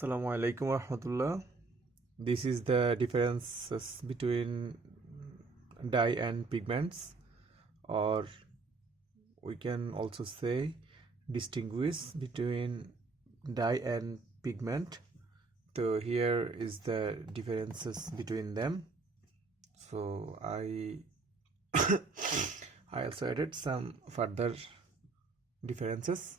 Assalamu alaikum warahmatullah. This is the differences between dye and pigments, or we can also say distinguish between dye and pigment. So here is the differences between them. So I I also added some further differences.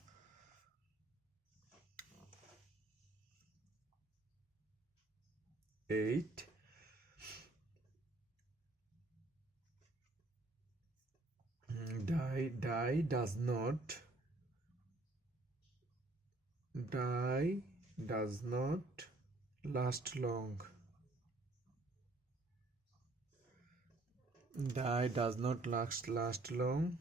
8. Dye does not last long. Dye does not last long.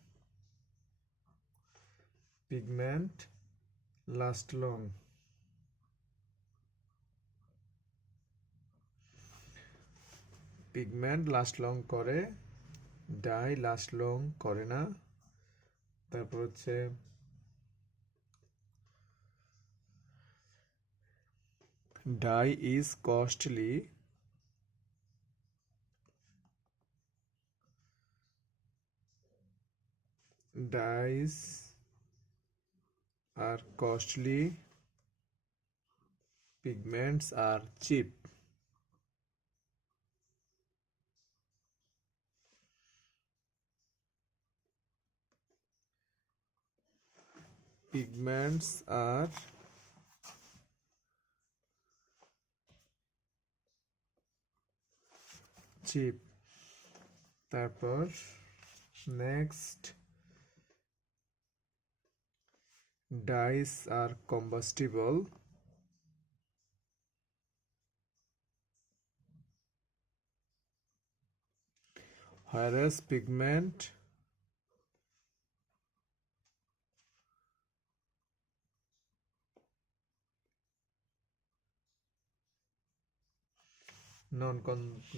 Pigment last long. Pigment last long করে, dye last long করে না। তারপর হচ্ছে dye is costly. Dyes are costly. Pigments are cheap. Pigments are cheap. তারপর next, dyes are combustible. Whereas pigment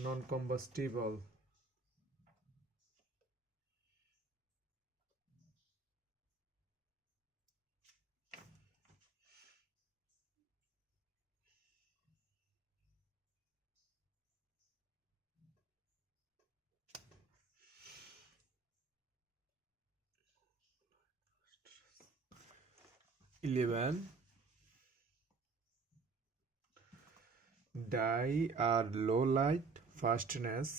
non-combustible. Dye are low light fastness.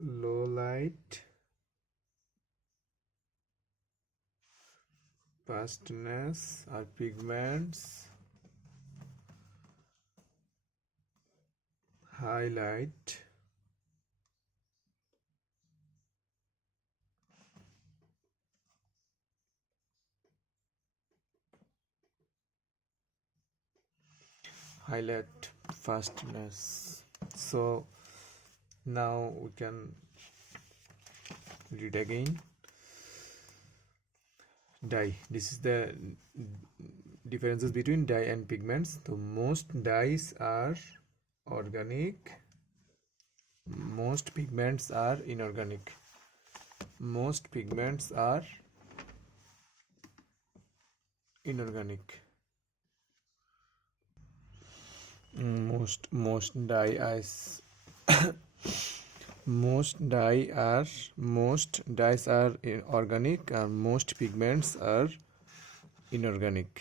Low light fastness are pigments. Highlight fastness. So now we can read again. Dye, this is the differences between dye and pigments. So most dyes are organic, most pigments are inorganic. Most pigments are inorganic. Most dyes are organic and most pigments are inorganic.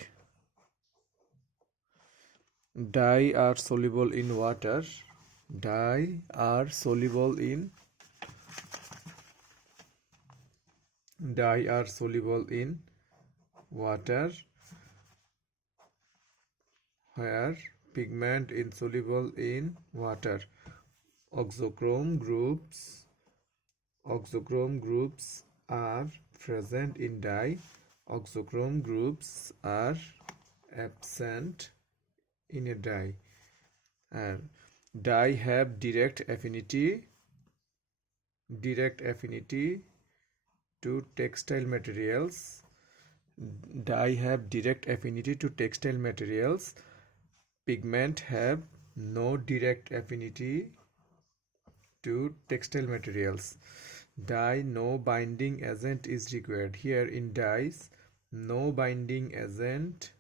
Dye are soluble in water. Dye are soluble in water, where pigment insoluble in water. Oxochrome groups are present in dye. Oxochrome groups are absent in a dye. And dye have direct affinity to textile materials. Dye have direct affinity to textile materials. Pigment have no direct affinity to textile materials. Dye, no binding agent is required. Here in dyes, No binding agent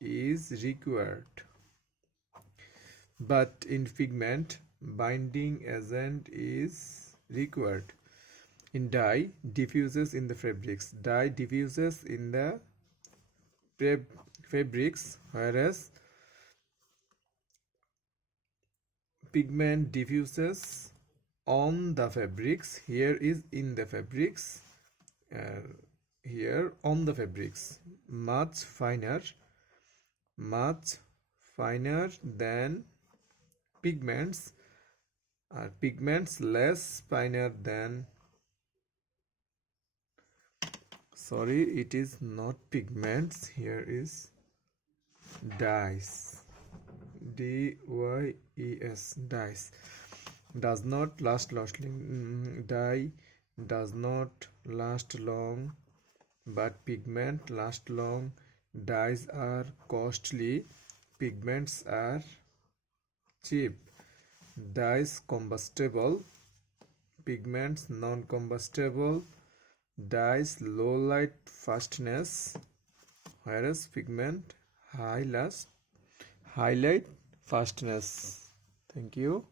is required. But in pigment, binding agent is required. In dye, diffuses in the fabrics. Dye diffuses in the fabrics, whereas pigment diffuses on the fabrics. Here is in the fabrics, here on the fabrics. Much finer than pigments, are pigments less finer than, sorry, it is not pigments, here is dyes, dyes, dyes. Does not last long. Dye does not last long, but pigment last long. Dyes are costly, pigments are cheap. Dyes combustible, pigments non-combustible. Dyes low light fastness, whereas pigment high light fastness. Thank you.